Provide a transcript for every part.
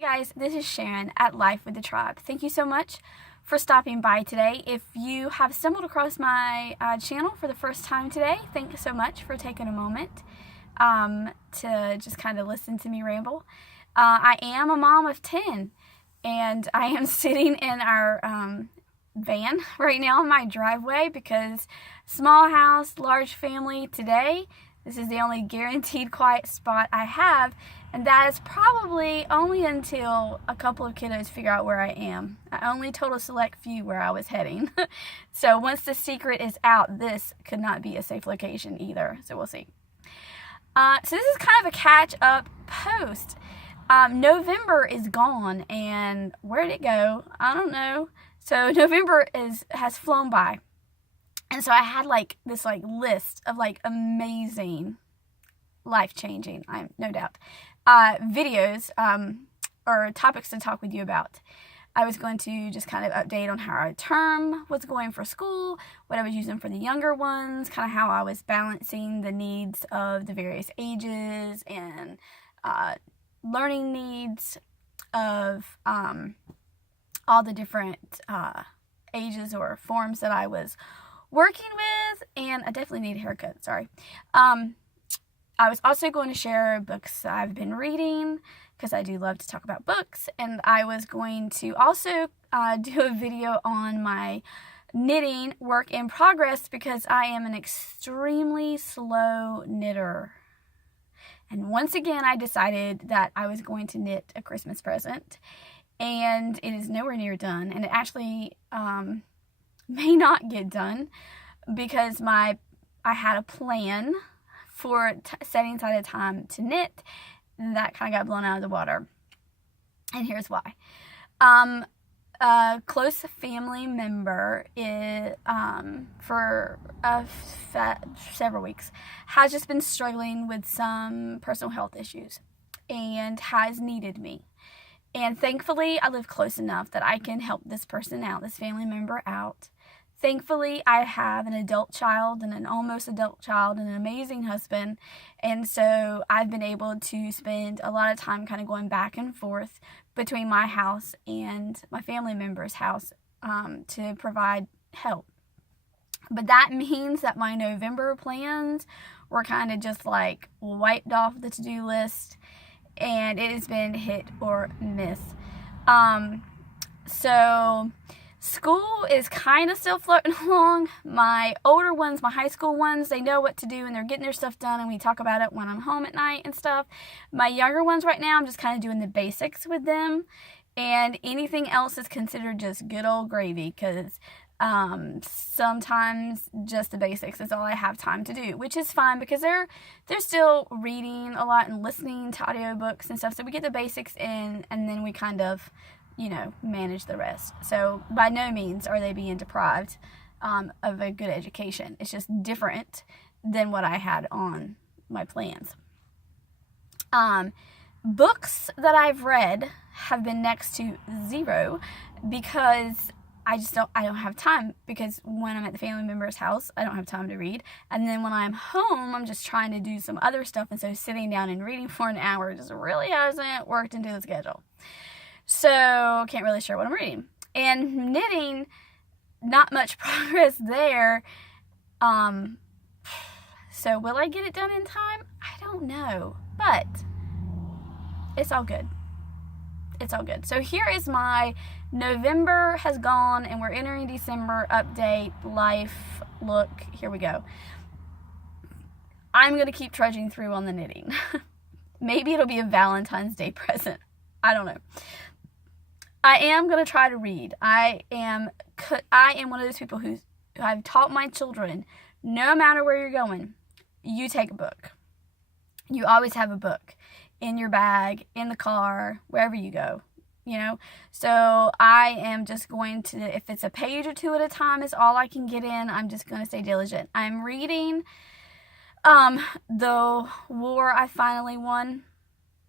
Hey guys, this is Sharon at Life with the Tribe. Thank you so much for stopping by today. If you have stumbled across my channel for the first time today, thank you so much for taking a moment to just kind of listen to me ramble. I am a mom of 10 and I am sitting in our van right now in my driveway because small house, large family today. This is the only guaranteed quiet spot I have, and that is probably only until a couple of kiddos figure out where I am. I only told a select few where I was heading. So once the secret is out, this could not be a safe location either, so we'll see. So this is kind of a catch-up post. November is gone, and where did it go? I don't know. So November has flown by. And so I had this list of amazing, life-changing, no doubt, videos or topics to talk with you about. I was going to just kind of update on how our term was going for school, what I was using for the younger ones, kind of how I was balancing the needs of the various ages and learning needs of all the different ages or forms that I was working with, and I definitely need a haircut, sorry. I was also going to share books I've been reading, because I do love to talk about books, and I was going to also do a video on my knitting work in progress, because I am an extremely slow knitter. And once again, I decided that I was going to knit a Christmas present, and it is nowhere near done, and it actually may not get done because I had a plan for setting aside a time to knit, and that kind of got blown out of the water. And here's why. A close family member for several weeks has just been struggling with some personal health issues and has needed me. And thankfully, I live close enough that I can help this person out, this family member out. Thankfully, I have an adult child and an almost adult child and an amazing husband. And so I've been able to spend a lot of time kind of going back and forth between my house and my family member's house to provide help. But that means that my November plans were kind of just wiped off the to-do list. And it has been hit or miss. So school is kind of still floating along. My older ones, my high school ones, they know what to do and they're getting their stuff done, and we talk about it when I'm home at night and stuff. My younger ones right now, I'm just kind of doing the basics with them, and anything else is considered just good old gravy, because sometimes just the basics is all I have time to do, which is fine because they're still reading a lot and listening to audiobooks and stuff. So we get the basics in, and then we kind of, manage the rest. So by no means are they being deprived of a good education. It's just different than what I had on my plans. Books that I've read have been next to zero because I don't have time, because when I'm at the family member's house, I don't have time to read. And then when I'm home, I'm just trying to do some other stuff. And so sitting down and reading for an hour just really hasn't worked into the schedule. So can't really share what I'm reading. And knitting, not much progress there. So will I get it done in time? I don't know, but it's all good. It's all good. So here is my November has gone and we're entering December update, life, look, here we go. I'm going to keep trudging through on the knitting. Maybe it'll be a Valentine's Day present. I don't know. I am going to try to read. I am one of those people who I've taught my children, no matter where you're going, you take a book. You always have a book in your bag, in the car, wherever you go. So I am just going to, if it's a page or two at a time is all I can get in, I'm just going to stay diligent. I'm reading The War I Finally Won,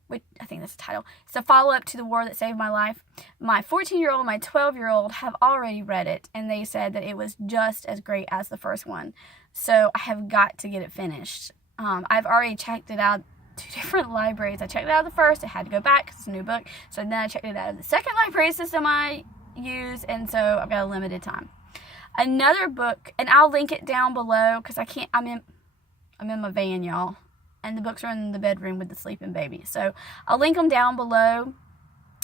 which I think that's the title. It's a follow-up to The War That Saved My Life. My 14-year-old, my 12-year-old have already read it, and they said that it was just as great as the first one. So I have got to get it finished. I've already checked it out 2 different libraries. I checked it out of the first. It had to go back because it's a new book. So then I checked it out of the second library system I use, and so I've got a limited time. Another book, and I'll link it down below because I can't. I'm in my van, y'all, and the books are in the bedroom with the sleeping baby. So I'll link them down below,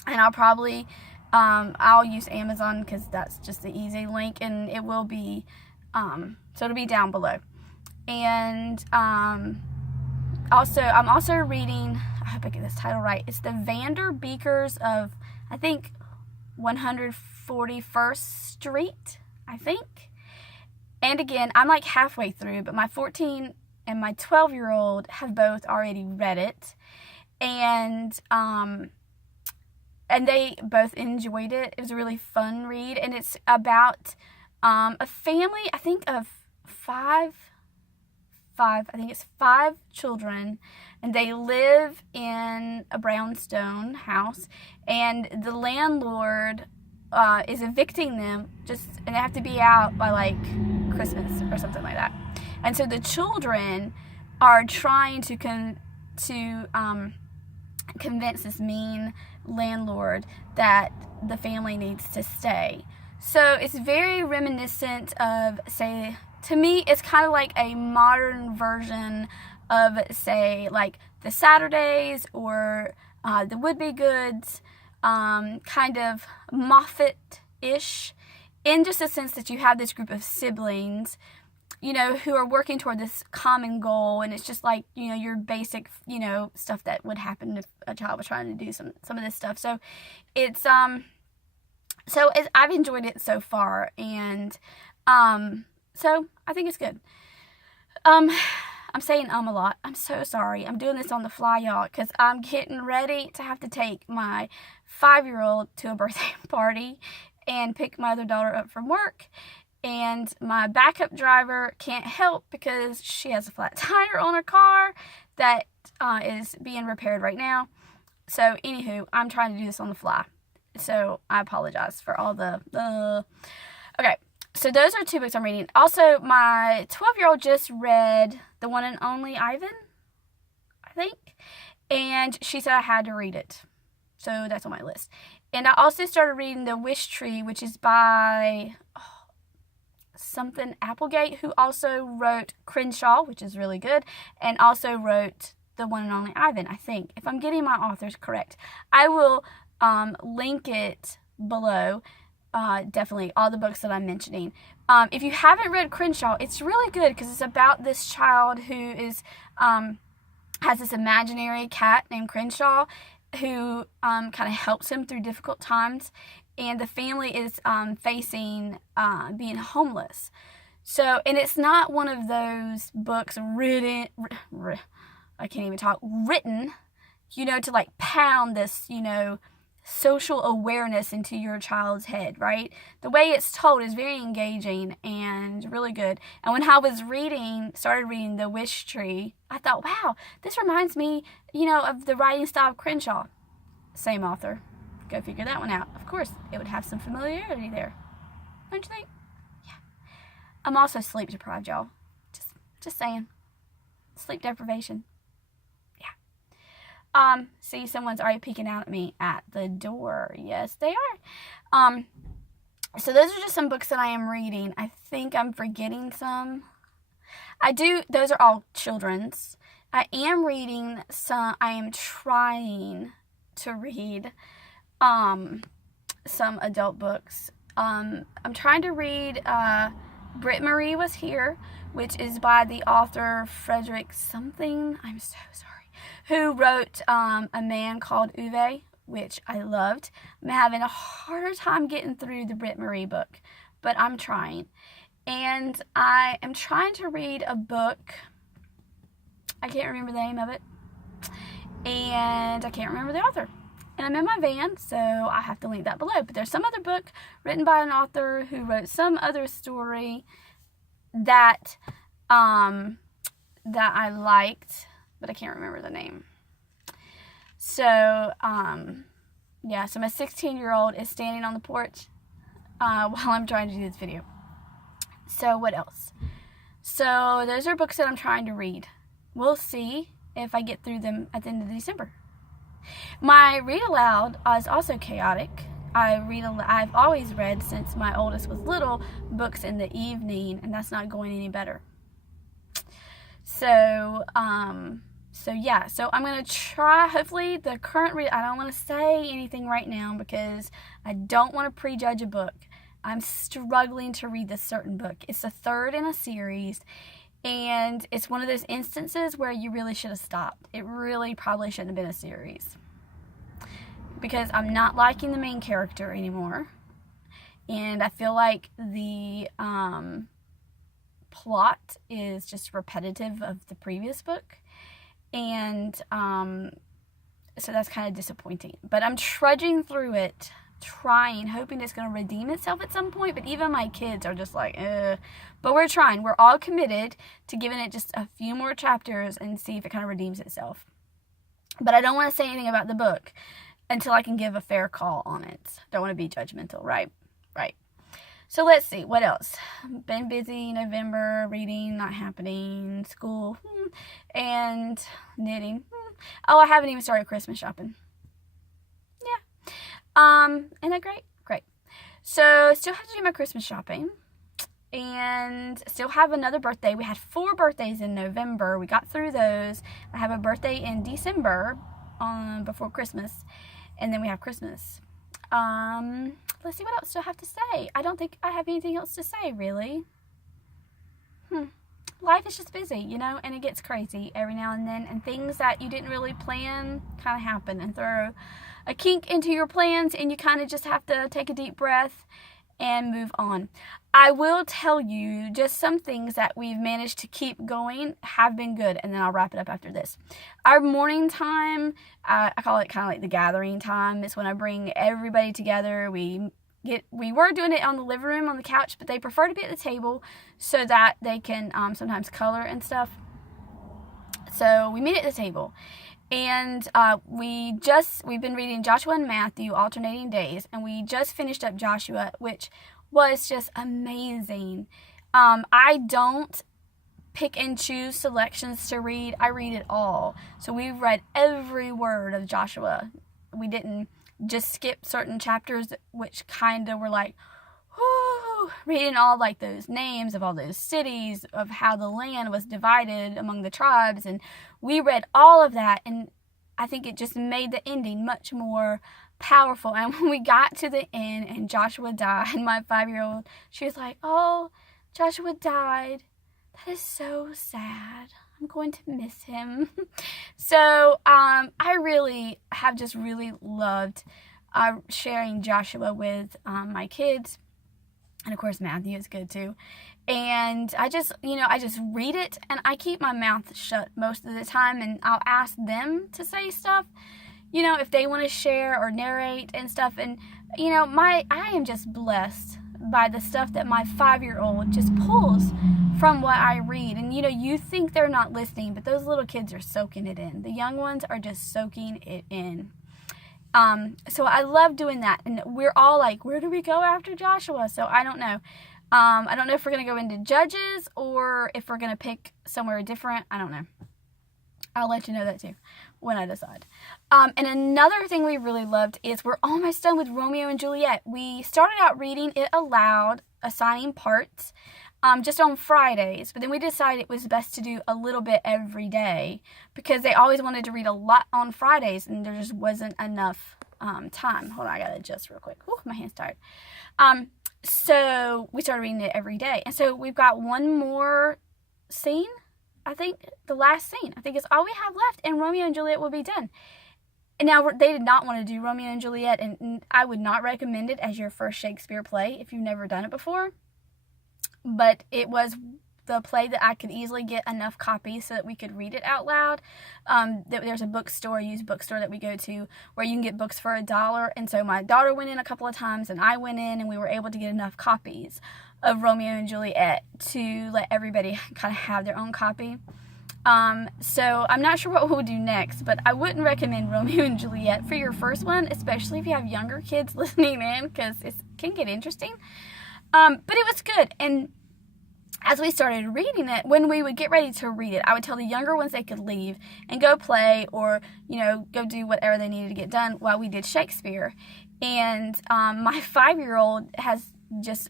and I'll probably I'll use Amazon because that's just the easy link, and it will be so it'll be down below. And also, I'm also reading, I hope I get this title right, it's the Vanderbeekers of, I think, 141st Street, I think. And again, I'm like halfway through, but my 14 and my 12-year-old have both already read it. And they both enjoyed it. It was a really fun read, and it's about a family, I think, of five children, and they live in a brownstone house, and the landlord is evicting them and they have to be out by like Christmas or something like that. And so the children are trying to convince this mean landlord that the family needs to stay. So it's very reminiscent of, say, to me, it's kind of like a modern version of, say, like the Saturdays or the Would Be Goods, kind of Moffat-ish, in just a sense that you have this group of siblings, you know, who are working toward this common goal, and it's just like, you know, your basic, you know, stuff that would happen if a child was trying to do some of this stuff. So it's I've enjoyed it so far, and so I think it's good. I'm saying a lot. I'm so sorry. I'm doing this on the fly, y'all, because I'm getting ready to have to take my 5-year-old to a birthday party and pick my other daughter up from work. And my backup driver can't help because she has a flat tire on her car that is being repaired right now. So, anywho, I'm trying to do this on the fly. So, I apologize for all the... Okay, so those are 2 books I'm reading. Also, my 12-year-old just read The One and Only Ivan, I think. And she said I had to read it. So, that's on my list. And I also started reading The Wish Tree, which is by... something Applegate, who also wrote Crenshaw, which is really good, and also wrote The One and Only Ivan, I think, if I'm getting my authors correct. I will link it below, definitely, all the books that I'm mentioning. If you haven't read Crenshaw, it's really good because it's about this child who is has this imaginary cat named Crenshaw who kind of helps him through difficult times. And the family is facing being homeless. So, and it's not one of those books written, you know, to like pound this, you know, social awareness into your child's head, right? The way it's told is very engaging and really good. And when I was started reading The Wish Tree, I thought, wow, this reminds me, you know, of the writing style of Crenshaw. Same author. Go figure that one out. Of course, it would have some familiarity there. Don't you think? Yeah. I'm also sleep deprived, y'all. Just saying. Sleep deprivation. Yeah. See, someone's already peeking out at me at the door. Yes, they are. So those are just some books that I am reading. I think I'm forgetting some. Those are all children's. I am reading some, I am trying to read some adult books. I'm trying to read Britt Marie Was Here, which is by the author Frederick something, I'm so sorry, who wrote A Man Called Uwe, which I loved. I'm having a harder time getting through the Britt Marie book, but I'm trying. And I am trying to read a book, I can't remember the name of it, and I can't remember the author. And I'm in my van, so I have to link that below. But there's some other book written by an author who wrote some other story that I liked, but I can't remember the name. So, yeah, so my 16-year-old is standing on the porch while I'm trying to do this video. So, what else? So, those are books that I'm trying to read. We'll see if I get through them at the end of December. My read aloud is also chaotic. I've always read, since my oldest was little, books in the evening, and that's not going any better. So I'm going to try, hopefully the current read, I don't want to say anything right now because I don't want to prejudge a book. I'm struggling to read this certain book. It's the third in a series, and it's one of those instances where you really should have stopped. It really probably shouldn't have been a series, because I'm not liking the main character anymore, and I feel like the plot is just repetitive of the previous book, and so that's kind of disappointing. But I'm trudging through it, hoping it's going to redeem itself at some point. But even my kids are just like, but we're trying. We're all committed to giving it just a few more chapters and see if it kind of redeems itself. But I don't want to say anything about the book until I can give a fair call on it. Don't want to be judgmental, right? Right. So let's see, what else? Been busy, November, reading, not happening, school, and knitting. Oh, I haven't even started Christmas shopping. Yeah. Isn't that great? Great. So still have to do my Christmas shopping, and still have another birthday. We had 4 birthdays in November. We got through those. I have a birthday in December, before Christmas, and then we have Christmas. Let's see, what else do I have to say? I don't think I have anything else to say, really. Life is just busy, and it gets crazy every now and then, and things that you didn't really plan kind of happen and throw a kink into your plans, and you kind of just have to take a deep breath and move on. I will tell you just some things that we've managed to keep going have been good, and then I'll wrap it up after this. Our morning time, I call it kind of like the gathering time. It's when I bring everybody together. We were doing it on the living room on the couch, but they prefer to be at the table so that they can sometimes color and stuff. So we meet at the table. And we've been reading Joshua and Matthew alternating days, and we just finished up Joshua, which was just amazing. I don't pick and choose selections to read. I read it all. So we've read every word of Joshua. We didn't just skip certain chapters, which kind of were like, whoo, reading all like those names of all those cities, of how the land was divided among the tribes, and we read all of that, and I think it just made the ending much more powerful. And when we got to the end and Joshua died, my 5-year-old, she was like, oh, Joshua died. That is so sad. I'm going to miss him. So I really have just really loved sharing Joshua with my kids. And of course, Matthew is good too. And I just read it, and I keep my mouth shut most of the time, and I'll ask them to say stuff, if they want to share or narrate and stuff. And, I am just blessed by the stuff that my 5-year-old just pulls from what I read. And, you think they're not listening, but those little kids are soaking it in. The young ones are just soaking it in. So I love doing that, and we're all like, where do we go after Joshua? So I don't know. I don't know if we're going to go into Judges or if we're going to pick somewhere different. I don't know. I'll let you know that too when I decide. And another thing we really loved is we're almost done with Romeo and Juliet. We started out reading it aloud, assigning parts, just on Fridays, but then we decided it was best to do a little bit every day because they always wanted to read a lot on Fridays, and there just wasn't enough time. Hold on, I gotta adjust real quick. Ooh, my hand's tired. So we started reading it every day, and so we've got one more scene. I think the last scene. I think it's all we have left, and Romeo and Juliet will be done. And now they did not want to do Romeo and Juliet, and I would not recommend it as your first Shakespeare play if you've never done it before. But it was the play that I could easily get enough copies so that we could read it out loud. There's a bookstore, used bookstore that we go to where you can get books for $1. And so my daughter went in a couple of times and I went in, and we were able to get enough copies of Romeo and Juliet to let everybody kind of have their own copy. So I'm not sure what we'll do next, but I wouldn't recommend Romeo and Juliet for your first one, especially if you have younger kids listening in, because it can get interesting. But it was good, and as we started reading it, when we would get ready to read it, I would tell the younger ones they could leave and go play or, go do whatever they needed to get done while we did Shakespeare. And my 5-year-old has just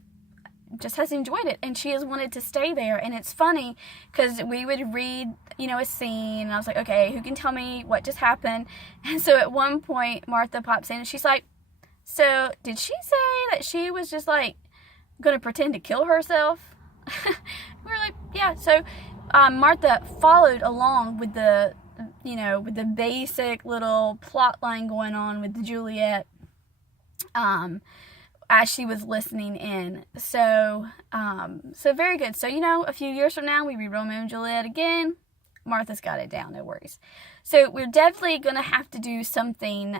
has enjoyed it, and she has wanted to stay there. And it's funny because we would read, a scene, and I was like, okay, who can tell me what just happened? And so at one point, Martha pops in, and she's like, so did she say that she was just like going to pretend to kill herself? We were like, yeah. So Martha followed along with the basic little plot line going on with Juliet as she was listening in. So very good. So, a few years from now, we read Romeo and Juliet again. Martha's got it down, no worries. So we're definitely going to have to do something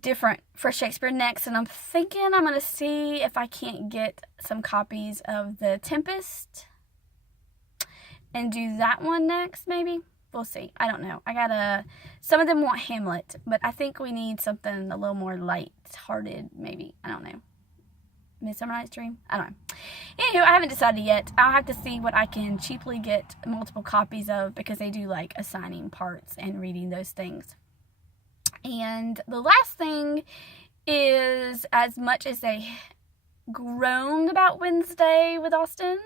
different for Shakespeare next, and I'm thinking I'm going to see if I can't get some copies of The Tempest and do that one next, maybe. We'll see. I don't know. Some of them want Hamlet, but I think we need something a little more light-hearted, maybe. I don't know. Midsummer Night's Dream? I don't know. Anywho, I haven't decided yet. I'll have to see what I can cheaply get multiple copies of, because they do like assigning parts and reading those things. And the last thing is, as much as they groaned about Wednesday with Austen's,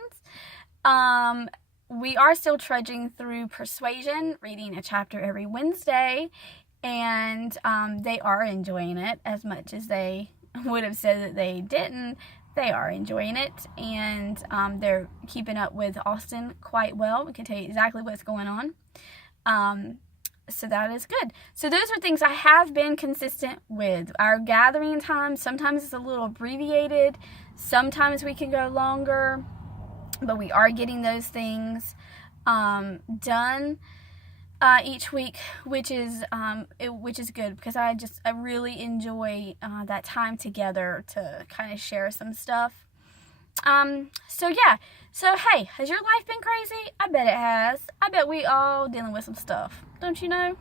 we are still trudging through Persuasion, reading a chapter every Wednesday, and they are enjoying it as much as they would have said that they didn't. They are enjoying it, and they're keeping up with Austen quite well. We can tell you exactly what's going on. So that is good. So those are things I have been consistent with. Our gathering time, sometimes it's a little abbreviated. Sometimes we can go longer. But we are getting those things done each week, which is good, because I really enjoy that time together to kind of share some stuff. So yeah. So hey, has your life been crazy? I bet it has. I bet we all dealing with some stuff. Don't you know?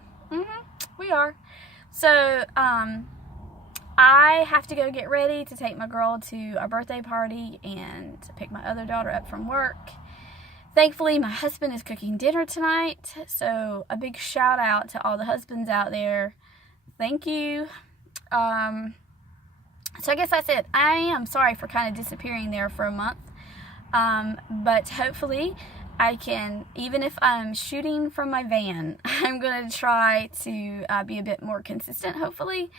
We are. So I have to go get ready to take my girl to a birthday party and to pick my other daughter up from work. Thankfully, my husband is cooking dinner tonight, so a big shout out to all the husbands out there. Thank you. So I guess that's it. I am sorry for kind of disappearing there for a month, but hopefully I can, even if I'm shooting from my van, I'm going to try to be a bit more consistent, hopefully.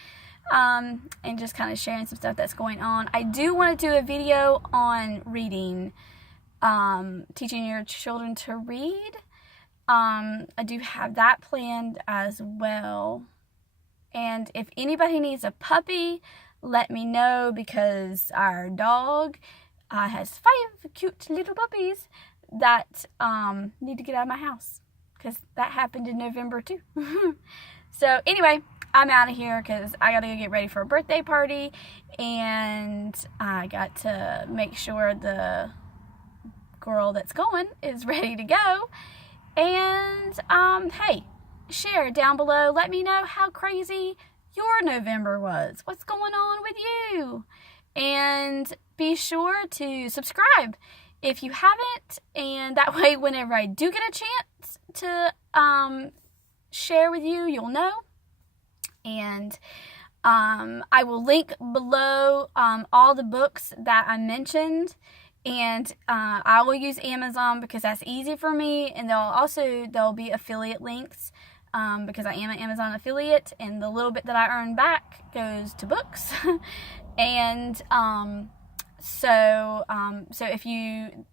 And just kind of sharing some stuff that's going on. I do want to do a video on reading, teaching your children to read. I do have that planned as well. And if anybody needs a puppy, let me know, because our dog has 5 cute little puppies that need to get out of my house, because that happened in November too. So anyway, I'm out of here because I got to go get ready for a birthday party, and I got to make sure the girl that's going is ready to go. And hey, share down below. Let me know how crazy your November was. What's going on with you? And be sure to subscribe if you haven't, and that way whenever I do get a chance to share with you, you'll know. And I will link below all the books that I mentioned, and I will use Amazon because that's easy for me, and there'll be affiliate links because I am an Amazon affiliate, and the little bit that I earn back goes to books. And so if you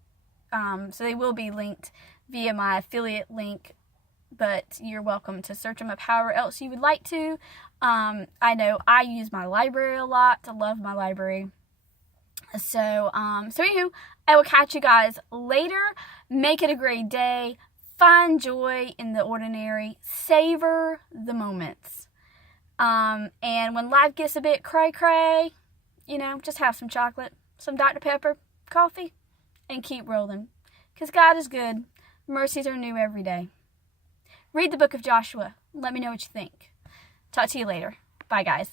so they will be linked via my affiliate link, but you're welcome to search them up however else you would like to. I know I use my library a lot. I love my library. So anywho, I will catch you guys later. Make it a great day. Find joy in the ordinary. Savor the moments. And when life gets a bit cray-cray, just have some chocolate, some Dr. Pepper, coffee, and keep rolling. Because God is good. Mercies are new every day. Read the book of Joshua. Let me know what you think. Talk to you later. Bye, guys.